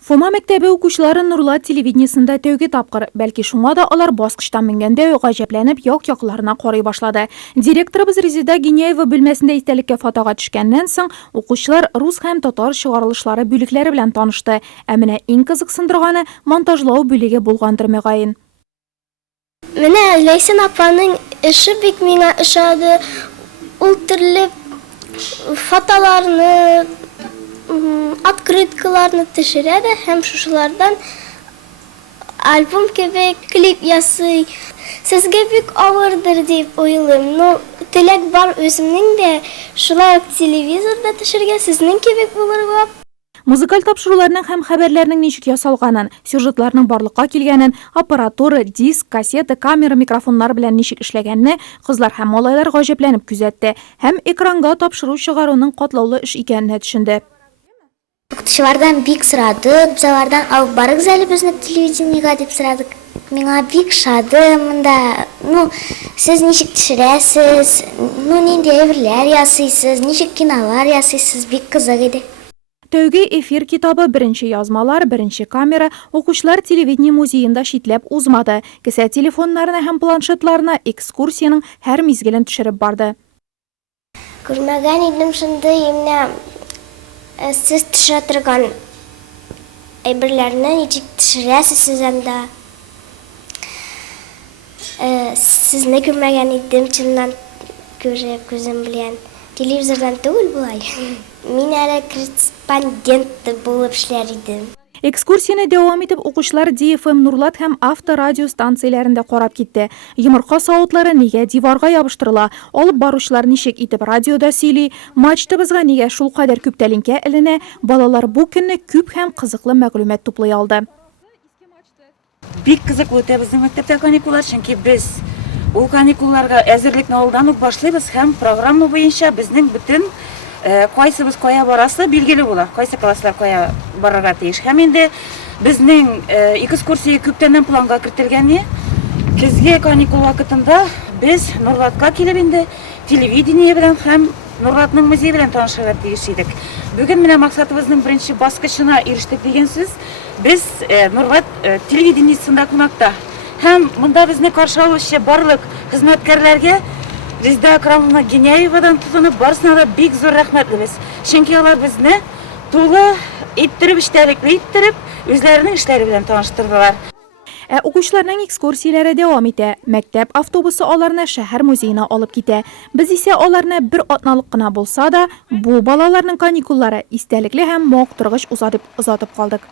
Фома мәктәбе укучылары Нурлат телевидениесында тәүге тапкыр, бәлки шуңа да алар баскычтан менгәндә гаҗәпләнеп як-якларына карый башлады. Директорыбыз Резида Гинеева бүлмәсендә истәлеккә фотога төшкәннән соң, укучылар рус һәм татар чыгарылышлары бүлекләре белән танышты. Ә менә иң кызыксындырганы монтажлау бүлеге булгандыр мөгаен. Менә Ләйсән апаның эше бик миңа ошады. Ул төрле фотоларны, открыткаларны төшерә дә һәм шушылардан альбом кебек клип ясый. Сезгә бик авырдыр дип уйлыйм. Теләк бар үземнең дә шулай ук телевизорда төшергә, сезнең кебек булырга. Музыкаль тапшыруларның һәм хәбәрләрнең ничек ясалганын, сюжетларның барлыкка килгәнен, аппаратура, диск, кассета, камера, микрофоннар белән ничек эшләгәнне кызлар һәм малайлар гаҗәпләнеп күзәтте һәм экранга тапшыру чыгаруның катлаулы эш икәнен төшенде. Укытучылардан бик сорадык, без алардан алып барыгыз әле безне телевидениегә дип сорадык. Миңа бик шады монда. Сез ничек төшерәсез, нинди әйберләр ясыйсыз, ничек кинолар ясыйсыз, бик кызык иде. Тәүге эфир китабы, беренче язмалар, беренче камера укучылар телевидение музеенда шитләп узмады. Кесә телефоннарына һәм планшетларына экскурсияның һәр мизгелен төшереп барды. Күрмәгән идем шундый, сез төшерә торган әйберләрне ничек төшерәсез сез анда. Сезне күрмәгән идем чыннан күреп күзем белән. Телевизордан түгел булай. Мин әле корреспондент булып эшләр идем. Экскурсияны дәвам итеп укучылар ДФМ Нурлат һәм авторадио станцияләрендә карап китте. Йомырка савытлары нигә диварга ябыштырыла, алып баручылар ничек итеп радиода сөйли, матчтыбызга нигә шул кадәр күп тәлинкә эленә, балалар бу көнне күп һәм кызыклы мәгълүмат туплый алды. Бик кызыклы үтә безнең мәктәптә каникуллар, чөнки без ул каникулларга әзерлекне алдан ук башлыйбыз һәм программа буенча безнең бөтен кайсыбыз кая барасы билгеле була, кайсы класслар кая барырга тиеш. Һәм инде безнең экскурсия күптәннән планга кертелгән. Көзге каникул вакытында без Нурлатка килеп инде телевидение белән һәм Нурлатның музее белән танышырга тиеш идек. Бүген менә максатыбызның беренче баскычына ирештек дигән сүз. Без Нурлат телевидениесында кунакта. Һәм монда безне каршы алучы барлык хезмәткәрләргә Резида Акрамовна Гинеевадан тотынып барысына да бик зур рәхмәтлебез. Чөнки алар безне тулы иттереп, эчтәлекле иттереп, үзләренең эшләре белән таныштырдылар. Укучыларның экскурсияләре дәвам итә. Мәктәп автобусы аларны шәһәр музеена алып китә. Без исә аларны бер атналык кына булса да, бу балаларның каникуллары истәлекле һәм мактыргыч уза дип озатып калдык.